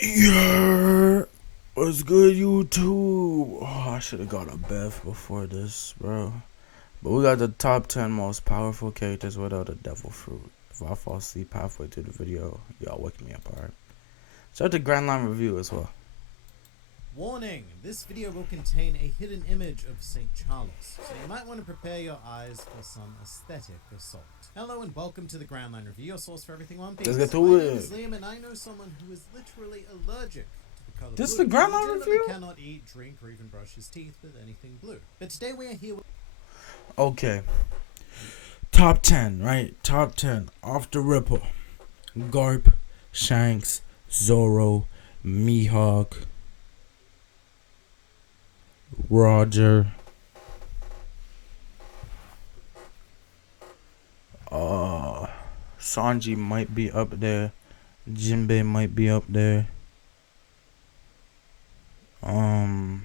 Yeah, what's good, YouTube? Oh, I should have got a Beth before this, bro. But we got the top 10 most powerful characters without a devil fruit. If I fall asleep halfway through the video, y'all wake me up, alright? Start the Grand Line review as well. Warning! This video will contain a hidden image of St. Charles, so you might want to prepare your eyes for some aesthetic assault. Hello and welcome to the Grand Line Review, your source for everything One Piece. Let's get to My it. name is Liam and I know someone who is literally allergic to the color This blue. the Grand Line He legitimately Review? cannot eat, drink, or even brush his teeth with anything blue. But today we are here with Okay. Top 10, right? Top 10. Off the Ripple. Garp, Shanks, Zoro, Mihawk, Roger, Sanji might be up there, Jinbei might be up there, oh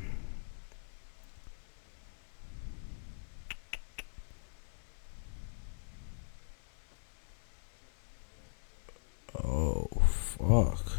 fuck.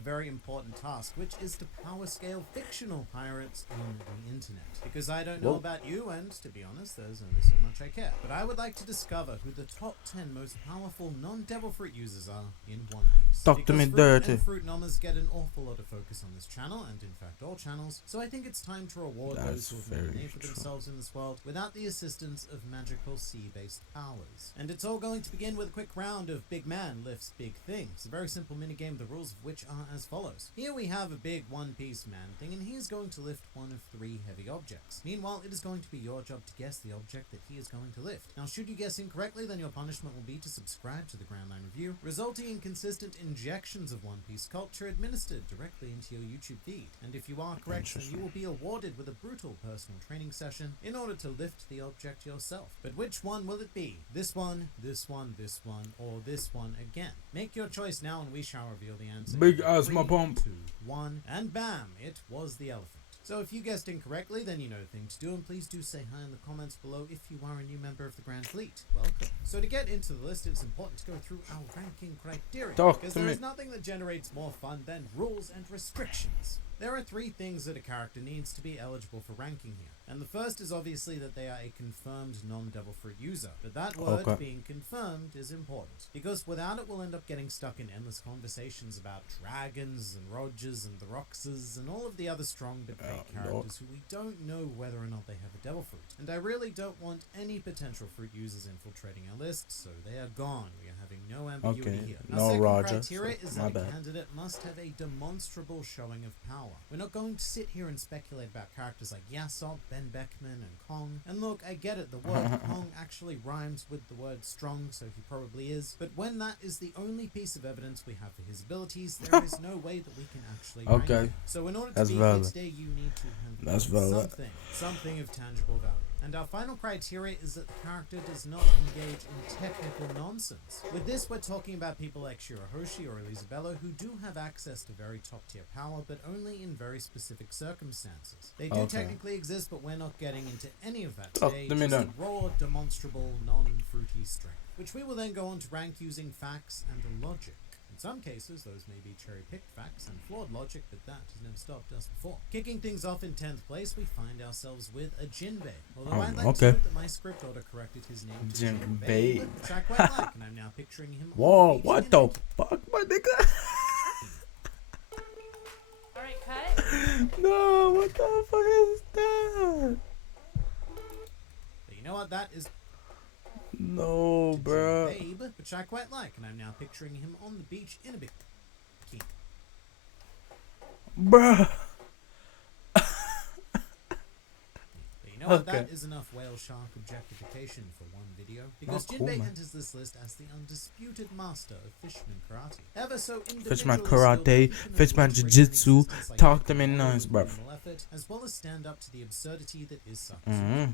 a very important task, which is to power scale fictional pirates on the internet. Because I don't know Whoa. about you, and to be honest, there's only so much I care. But I would like to discover who the top 10 most powerful non-Devil Fruit users are in One Piece. Talk to me Because dirty. Fruit and Fruit Nomas get an awful lot of focus on this channel, and in fact all channels, so I think it's time to reward That's those who have very made a name for true. themselves in this world without the assistance of magical sea-based powers. And it's all going to begin with a quick round of Big Man Lifts Big Things, a very simple minigame, the rules of which are as follows. Here we have a big One Piece man thing, and he is going to lift one of 3 heavy objects. Meanwhile, it is going to be your job to guess the object that he is going to lift. Now, should you guess incorrectly, then your punishment will be to subscribe to the Grand Line Review, resulting in consistent injections of One Piece culture administered directly into your YouTube feed. And if you are correct, then you will be awarded with a brutal personal training session in order to lift the object yourself. But which one will it be? This one, this one, this one, or this one again? Make your choice now and we shall reveal the answer. Big in ass my 3, pump. 2, 1, and bam! It was the elephant. So if you guessed incorrectly, then you know the thing to do, and please do say hi in the comments below if you are a new member of the Grand Fleet. Welcome. So to get into the list, it's important to go through our ranking criteria, Talk because to there me. is nothing that generates more fun than rules and restrictions. There are 3 things that a character needs to be eligible for ranking here. And the first is obviously that they are a confirmed non-Devil Fruit user. But that word, Okay. being confirmed, is important. Because without it, we'll end up getting stuck in endless conversations about dragons and Rogers and the Roxas and all of the other strong but fake characters who we don't know whether or not they have a Devil Fruit. And I really don't want any potential fruit users infiltrating our list, so they are gone. We are having no ambiguity Okay, here. no Our second Roger, criteria so is my that a bad. candidate must have a demonstrable showing of power. We're not going to sit here and speculate about characters like Yasop, Ben Beckman, and Kong. And look, I get it, the word Kong actually rhymes with the word strong, so he probably is. But when that is the only piece of evidence we have for his abilities, there is no way that we can actually rank Okay. him. So in order to That's be valid. here today, you need to have That's valid. something of tangible value. And our final criteria is that the character does not engage in technical nonsense. With this, we're talking about people like Shirahoshi or Elisabella who do have access to very top-tier power, but only in very specific circumstances. They do Okay. technically exist, but we're not getting into any of that Talk today. to me Just now. the raw, demonstrable, non-fruity strength, which we will then go on to rank using facts and logic. In some cases, those may be cherry-picked facts and flawed logic, but that has never stopped us before. Kicking things off in 10th place, we find ourselves with a Jinbei. Although I'd like to okay. note that my script auto-corrected his name to Jinbei. which I quite like, and I'm now picturing him on Whoa, beach what in the a fuck, my nigga? Alright, cut. No, what the fuck is that? But you know what? That is No, bruh. Babe, which I quite like, and I'm now picturing him on the beach in a bikini. Bruh. But you know what? Okay. That is enough whale shark objectification for one video, because Not cool, Jinbei man. enters this list as the undisputed master of Fishman Karate. Ever so Fishman individually Karate, skilled, he can Fishman obliterate Jiu-Jitsu, any systems like talk to me Aikido nice, with bruv. minimal effort, effort, as well as stand up to the absurdity that is such.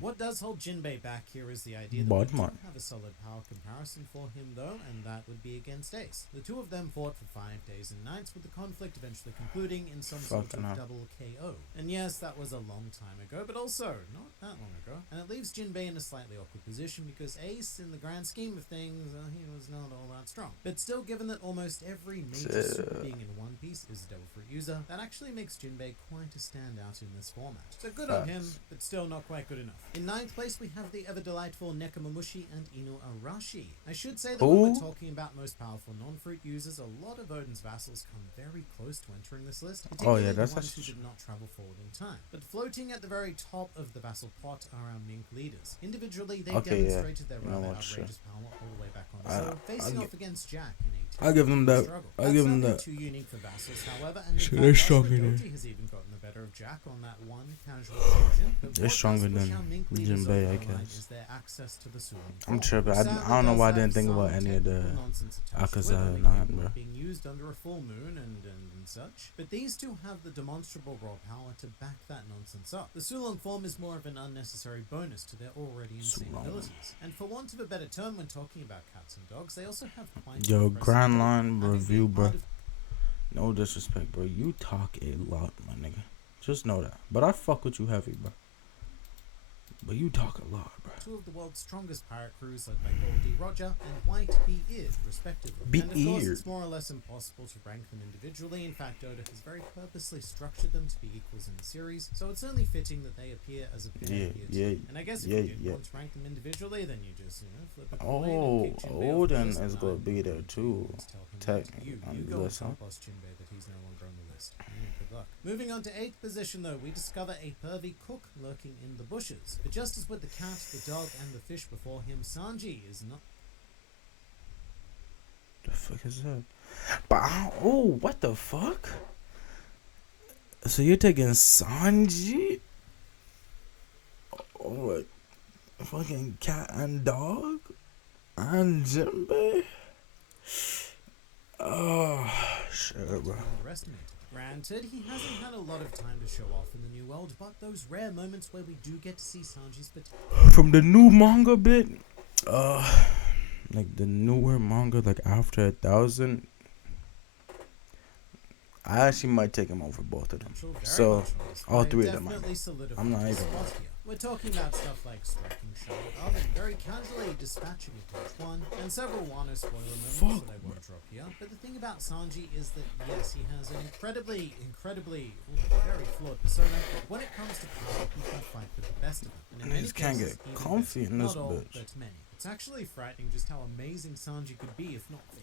What does hold Jinbei back here is the idea that we do Bodman. have a solid power comparison for him though, and that would be against Ace. The two of them fought for 5 days and nights, with the conflict eventually concluding in some sort Fucking of hell. double KO. And yes, that was a long time ago, but also not that long ago. And it leaves Jinbei in a slightly awkward position because Ace, in the grand scheme of things, he was not all that strong. But still, given that almost every major super being in One Piece is a Devil Fruit user, that actually makes Jinbei quite a standout in this format. So good on him, but still not quite good enough. In 9th place, we have the ever delightful Nekomamushi and Inu Arashi. I should say that when we're talking about most powerful non-fruit users, a lot of Odin's vassals come very close to entering this list, particularly that's the ones who actually did not travel forward in time. But floating at the very top of the vassal pot are our Mink leaders. Individually, they demonstrated their rather outrageous power all the way back on the show, facing off against Jack in 18. I give them that. I give them that. Too unique for vassals, however, and Shit, in they're fact, stronger Ashura than- Doji has even gotten the better of Jack on that one casual occasion. But They're what does stronger push than our Mink leaders Jinbei, over I the line guess. is their access to the Sulong I'm Core, tripping. which I sadly don't know why I does didn't think have about some any of the technical nonsense attached to it, Akaza only 9, capable bro. of being used under a full moon and such. But these two have the demonstrable raw power to back that nonsense up. The Sulong form is more of an unnecessary bonus to their already insane Sulong. abilities. And for want of a better term, when talking about cats and dogs, they also have quite Yo, impressive Grand ability, Line having review, been bro. part of No disrespect, bro. You talk a lot, my nigga. Just know that. But I fuck with you heavy, bro. But you talk a lot, bro. two of the world's strongest pirate crews led by Goldie Roger and White Beard, respectively. And of course, Beard. it's more or less impossible to rank them individually. In fact, Oda has very purposely structured them to be equals in the series, so it's only fitting that they appear as a pair Yeah, here yeah, too. And I guess if yeah, you didn't yeah. want to rank them individually, then you just, flip a coin Oh, and kick Jinbei off the Odin list, is and gonna I be there wouldn't too, tell him that. technically, You on the go and list, tell huh? Boss Jinbei that he's no longer on the list. Good luck. Moving on to 8th position though, we discover a pervy cook lurking in the bushes. But just as with the cat, the dog, and the fish before him, Sanji is not. The fuck is that? But oh, what the fuck? So you're taking Sanji? Oh, what? Fucking cat and dog? And Jinbei? Oh, shit, bro. Underestimated. Granted, he hasn't had a lot of time to show off in the New World, but those rare moments where we do get to see Sanji's potential. From the new manga bit, like the newer manga, like after 1,000, I actually might take him over both of them. Very So, much on all display, three of them, definitely solidified I'm not his even- spot here. We're talking about stuff like striking Charlotte Oven, very casually dispatching a page one, and several Wano spoiler moments Fuck, that I won't drop here. But the thing about Sanji is that yes, he has an incredibly, very flawed persona, but when it comes to power, he can fight with the best of them. And in many Niggas can't cases, get even comfy better. in this Not all, bitch. but many. It's actually frightening just how amazing Sanji could be if not for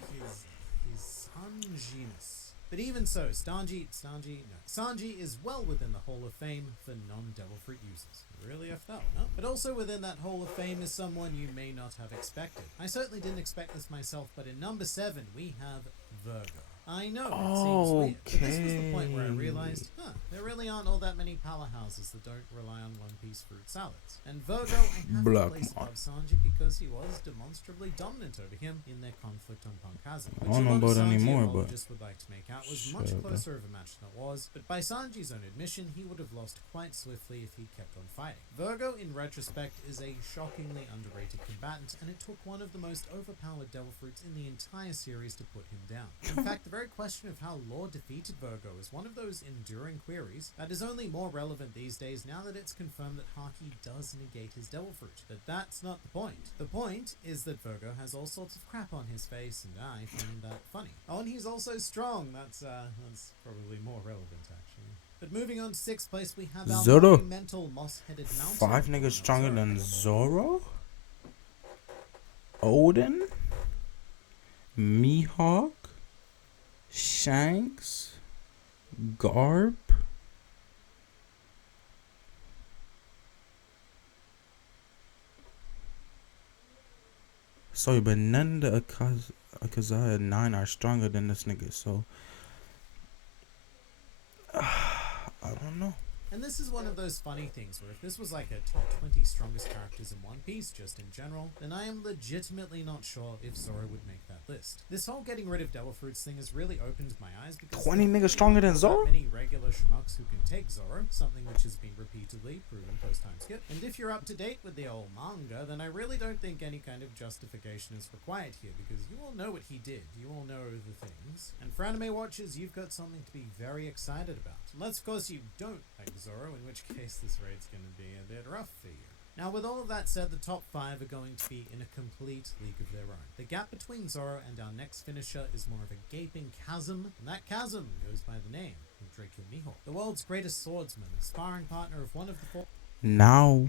his Sanjiness. But even so, Sanji is well within the Hall of Fame for non-Devil Fruit users. Really effed up, no? But also within that Hall of Fame is someone you may not have expected. I certainly didn't expect this myself, but in number 7 we have Virgo. I know, it seems weird, but this was the point where I realized, there really aren't all that many powerhouses that don't rely on One Piece fruit salads. And Virgo, I have Black to place Mark. above Sanji because he was demonstrably dominant over him in their conflict on Punk Hazard. I don't know about anymore, but just would like to make out was much shit, bro. closer of a match than it was, but by Sanji's own admission, he would have lost quite swiftly if he kept on fighting. Virgo, in retrospect, is a shockingly underrated combatant, and it took one of the most overpowered Devil Fruits in the entire series to put him down. In fact, the very question of how Law defeated Virgo is one of those enduring queries that is only more relevant these days now that it's confirmed that Haki does negate his Devil Fruit. But that's not the point. The point is that Virgo has all sorts of crap on his face, and I find that funny. Oh, and he's also strong. That's probably more relevant, actually. But moving on to 6th place, we have our Zoro. monumental moss-headed mountain. 5 niggas stronger than Zoro? Odin? Mihawk? Shanks? Garp? Sorry, but none of the Akazaya 9 are stronger than this nigga, so I don't know. And this is one of those funny things where if this was like a top 20 strongest characters in One Piece, just in general, then I am legitimately not sure if Zoro would make that list. This whole getting rid of Devil Fruits thing has really opened my eyes because 20 niggas stronger than Zoro? many regular schmucks who can take Zoro, something which has been repeatedly proven post-time skip. And if you're up to date with the old manga, then I really don't think any kind of justification is required here because you all know what he did. You all know the things. And for anime watchers, you've got something to be very excited about. Unless, of course, you don't like Zoro, in which case this raid's going to be a bit rough for you. Now, with all of that said, the top 5 are going to be in a complete league of their own. The gap between Zoro and our next finisher is more of a gaping chasm, and that chasm goes by the name of Draco Mihawk, the world's greatest swordsman, sparring partner of one of the 4... Now,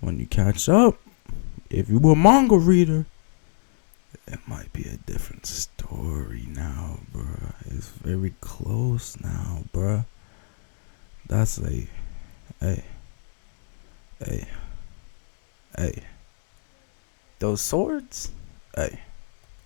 when you catch up, if you a manga reader, it might be a different story now, bruh. It's very close now, bruh. That's hey. Those swords? Hey.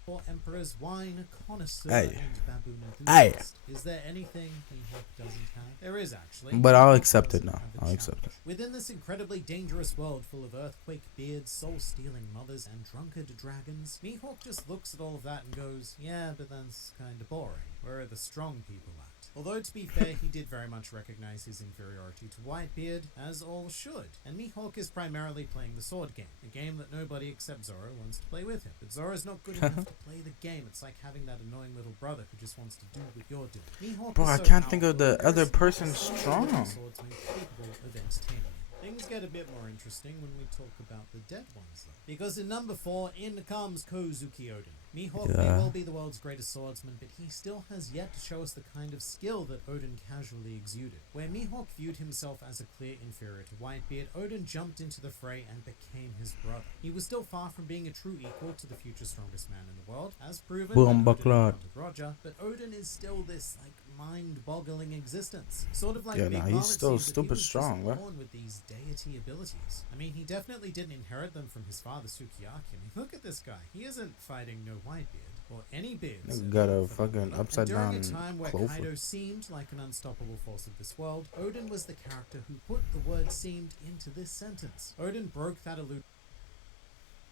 For Emperor's wine connoisseur Hey. and baboon Hey. enthusiast. Is there anything Mihawk doesn't have? There is actually. But I'll Mihawk accept it doesn't now. have a I'll accept challenge. Within this incredibly dangerous world full of earthquake beards, soul-stealing mothers, and drunkard dragons, Mihawk just looks at all of that and goes, yeah, but that's kinda boring. Where are the strong people at? Although, to be fair, he did very much recognize his inferiority to Whitebeard, as all should. And Mihawk is primarily playing the sword game, a game that nobody except Zoro wants to play with him. But Zoro's not good enough to play the game. It's like having that annoying little brother who just wants to do what you're doing. Mihawk Bro, is I so can't think of powerful, the there other is person no single strong. living swordsman capable of entertaining you. Things get a bit more interesting when we talk about the dead ones, though. Because in number 4, in comes Kozuki Oden. Mihawk may Yeah. well be the world's greatest swordsman, but he still has yet to show us the kind of skill that Oden casually exuded. Where Mihawk viewed himself as a clear inferior to Whitebeard, Oden jumped into the fray and became his brother. He was still far from being a true equal to the future strongest man in the world, as proven Boom, when Oden bucklad. encountered Roger, but Oden is still this, like, mind-boggling existence. Sort of like Yeah, Big nah, Mom, he's it still seems that he stupid was just strong, bro. born with these deity abilities. I mean, he definitely didn't inherit them from his father Sukiyaki. I mean, look at this guy. He isn't fighting no Whitebeard. Or any beards. Nigga got a for that fucking matter. upside And during down a time where clover. Kaido seemed like an unstoppable force of this world, Oden was the character who put the word seemed into this sentence. Oden broke that illusion.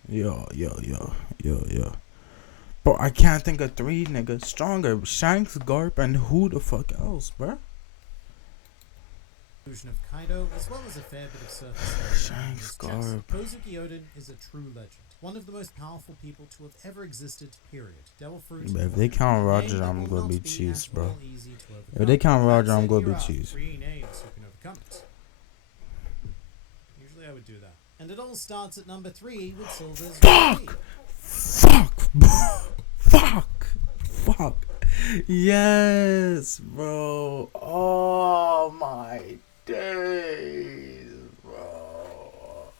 Yo. Bro, I can't think of 3 niggas stronger. Shanks, Garp, and who the fuck else, bruh? Of Kaido, as well as a fair bit of surface area on his Shanks, chest. Garp. Kozuki Oden is a true legend. One of the most powerful people to have ever existed, period. Devil Fruit. But if they count Roger, Name that I'm will gonna not be at cheese, bro. all easy to If overcome. they count That Roger, I'm said, gonna here be are cheese. 3 names who can overcome it. Usually I would do that. And it all starts at number 3 with Silver's Fuck! Fuck! Yes, bro. Oh my days, bro.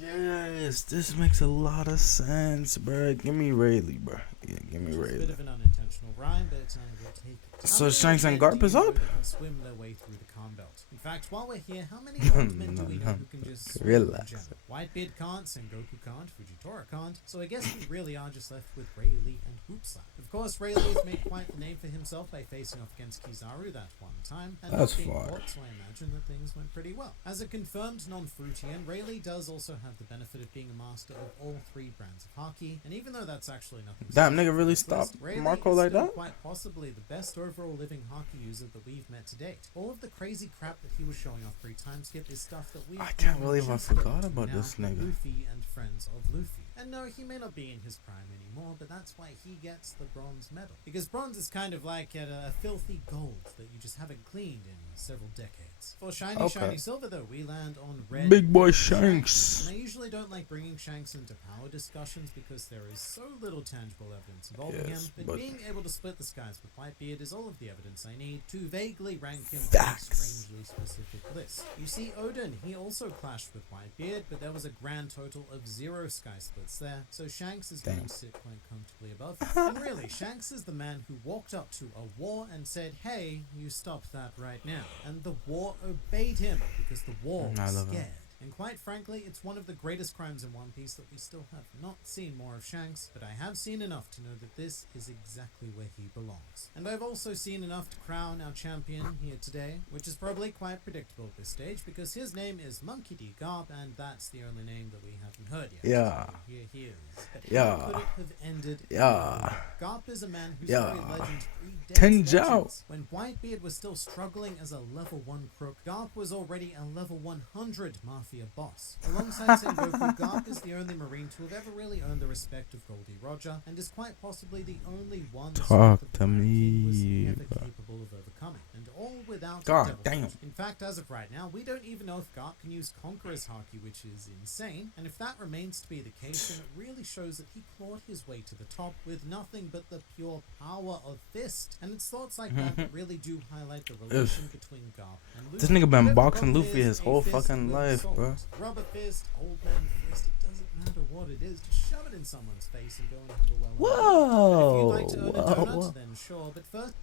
Yes, this makes a lot of sense, bro. Give me Rayleigh, bro. Yeah, give me Which is a bit Rayleigh. of an unintentional rhyme, but I will take it. So How many Shanks and men Garp do is you know up? that can swim their way through the calm belt? In fact, while we're here, how many old men do we know who can just swim in Relax. general? Whitebeard can't, Sengoku can't, Fujitora can't, so I guess we really are just left with Rayleigh and Hoopslap. Of course, Rayleigh has made quite the name for himself by facing off against Kizaru that one time, and That's not being fine. caught, so I imagine that things went pretty well. As a confirmed non-Fruitian, Rayleigh does also have the benefit of being a master of all 3 brands of Haki, and even though that's actually nothing Damn, special nigga for really this list, stopped Rayleigh Marco is like still that? quite possibly the best overall living Haki user that we've met to date. All of the crazy crap that he was showing off pre-time skip is stuff that we I can't believe I forgot about this nigga. Luffy and friends of Luffy. And no, he may not be in his prime anymore, but that's why he gets the bronze medal. Because bronze is kind of like a filthy gold that you just haven't cleaned in several decades. For shiny silver though, we land on red. Big boy Shanks. And I usually don't like bringing Shanks into power discussions because there is so little tangible evidence involving him, Yes, but but- being able to split the skies with Whitebeard is all of the evidence I need to vaguely rank him Facts. on a strangely specific list. You see, Oden, he also clashed with Whitebeard, but there was a grand total of 0 sky splits there, so Shanks is going Damn. to sit quite comfortably above him. And really, Shanks is the man who walked up to a war and said, hey, you stop that right now. And the war obeyed him, because the war I was love him. scared. And quite frankly, it's one of the greatest crimes in One Piece that we still have not seen more of Shanks, but I have seen enough to know that this is exactly where he belongs. And I've also seen enough to crown our champion here today, which is probably quite predictable at this stage, because his name is Monkey D. Garp, and that's the only name that we haven't heard yet. Yeah. So here he is. But Yeah. how could it have ended? Yeah. Garp is a man whose Yeah. very legend predates Tenjao. legends. When Whitebeard was still struggling as a level 1 crook, Garp was already a level 100 mafia boss. Alongside Sengoku, Garp is the only marine to have ever really earned the respect of Goldie Roger, and is quite possibly the only one the Talk Sword of the to Pirate King was me, never bro. capable of overcoming, and all without God a devil damn. fruit. In fact, as of right now, we don't even know if Garp can use Conqueror's Haki, which is insane, and if that remains to be the case, then it really shows that he clawed his way to the top with nothing but the pure power of Fist. And it's thoughts like that that really do highlight the relation between Garp and Luffy. This nigga been Whatever boxing Garp Luffy is, his a whole fist fucking with life, swords. bro. Rubber fist, old man fist, it doesn't matter what it is, just shove it in someone's face and go and have a well. Whoa. If you'd like to earn a donut, Whoa. then sure, but first.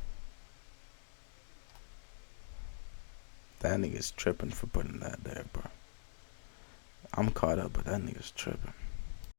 That nigga's tripping for putting that there, bro. I'm caught up, but that nigga's tripping.